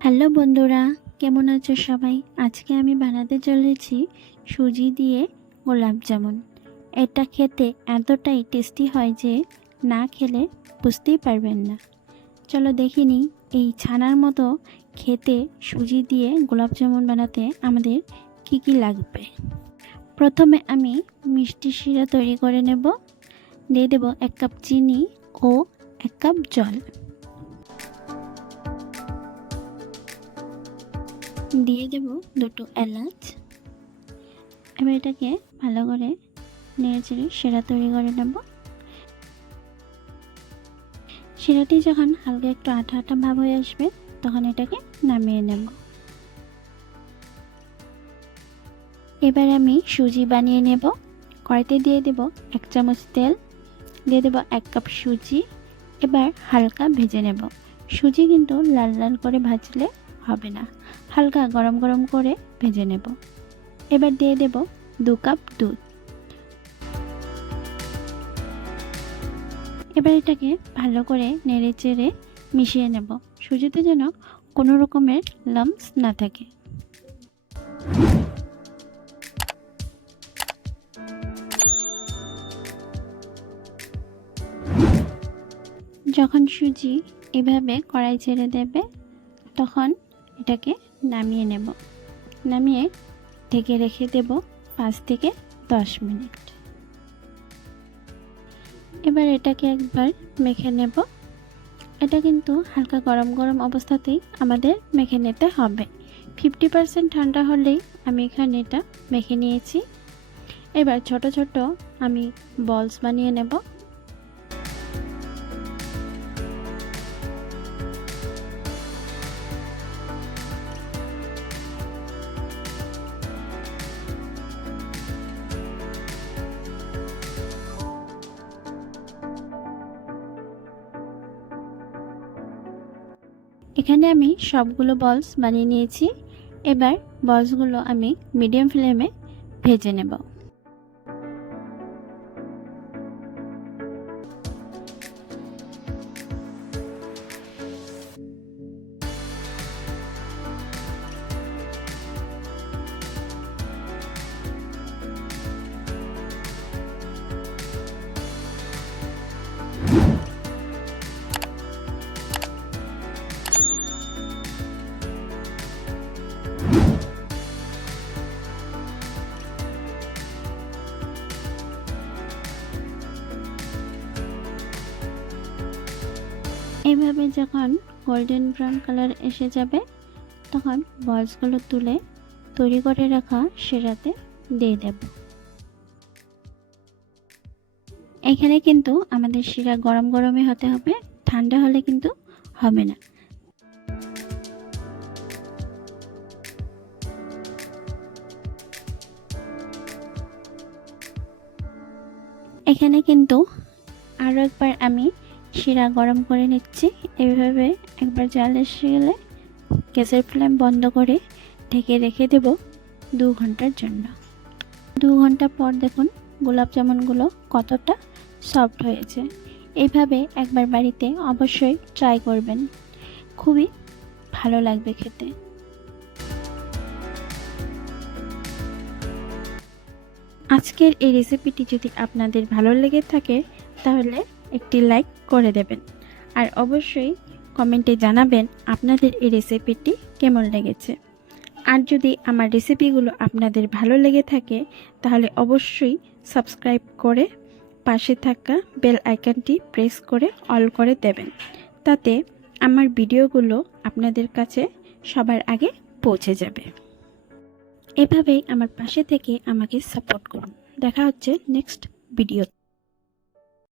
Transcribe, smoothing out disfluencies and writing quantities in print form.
Hello বন্ধুরা, কেমন আছো সবাই? আজকে আমি বানাতে চলেছি সুজি দিয়ে গোলাপ জামুন। এটা খেতে এতটাই টেস্টি হয় যে না খেলে বুঝতেই পারবেন না। চলো দেখে নিই এই ছানার মতো খেতে সুজি দিয়ে গোলাপ জামুন বানাতে আমাদের কি কি লাগবে। প্রথমে আমি মিষ্টি শিরা তৈরি করে নেব। দিয়ে দেব 1 কাপ চিনি ও 1 কাপ জল। দিয়ে দেব 2টো এলাচ। এবার এটাকে ভালো করে নেড়েচেড়ে শিরা তৈরি করে নেব। শিরাটি যখন হালকা একটু আঠা আঠা ভাব হয়ে আসবে তখন এটাকে নামিয়ে নেব। এবার আমি সুজি বানিয়ে নেব। কড়াইতে দিয়ে দেব 1 চামচ তেল, দিয়ে দেব 1 কাপ সুজি। এবার হালকা ভেজে নেব। সুজি কিন্তু লাল লাল করে ভাজলে হবে না, হালকা গরম গরম করে ভেজে নেব। এবার দিয়ে দেব 2 কাপ দুধ। এবার এটাকে ভালো করে নেড়ে চেড়ে মিশিয়ে নেব, সুজিতে যেন কোনো রকমের লাম্পস না থাকে। যখন সুজি এভাবে কড়াই ছেড়ে দেবে তখন এটাকে নামিয়ে নেব। নামিয়ে ঢেকে রেখে দেব 5 থেকে 10 মিনিট। এবার এটাকে একবার মেখে নেব। এটা কিন্তু হালকা গরম গরম অবস্থাতেই আমাদের মেখে নিতে হবে। 50% ঠান্ডা হলেই আমি এখানে এটা মেখে নিয়েছি। এবার ছোট ছোট আমি বলস বানিয়ে নেব। এখানে আমি সবগুলো বলস বানিয়ে নিয়েছি। এবার বলসগুলো আমি মিডিয়াম ফ্লেমে ভেজে নেব। এইভাবে যখন গোল্ডেন ব্রাউন কালার এসে যাবে তখন বলসগুলো তুলে তৈরি করে রাখা শিরাতে দিয়ে দেব। এখানে কিন্তু আমাদের শিরা গরম গরমই হতে হবে, ঠান্ডা হলে কিন্তু হবে না। এখানে কিন্তু আরও একবার আমি শিরা গরম করে নিচ্ছি। এইভাবে একবার জাল এসে গেলে গ্যাসের ফ্লেম বন্ধ করে ঢেকে রেখে দেব 2 ঘন্টার জন্য। 2 ঘন্টা পর দেখুন গোলাপ জামুনগুলো কতটা সফট হয়েছে। এইভাবে একবার বাড়িতে অবশ্যই ট্রাই করবেন, খুবই ভালো লাগবে খেতে। আজকের এই রেসিপিটি যদি আপনাদের ভালো লেগে থাকে তাহলে একটি লাইক করে দেবেন, আর অবশ্যই কমেন্টে জানাবেন আপনাদের এই রেসিপিটি কেমন লেগেছে। আর যদি আমার রেসিপিগুলো আপনাদের ভালো লেগে থাকে তাহলে অবশ্যই সাবস্ক্রাইব করে পাশে থাকা বেল আইকনটি প্রেস করে অল করে দেবেন, তাতে আমার ভিডিওগুলো আপনাদের কাছে সবার আগে পৌঁছে যাবে। এভাবেই আমার পাশে থেকে আমাকে সাপোর্ট করুন। দেখা হচ্ছে নেক্সট ভিডিও।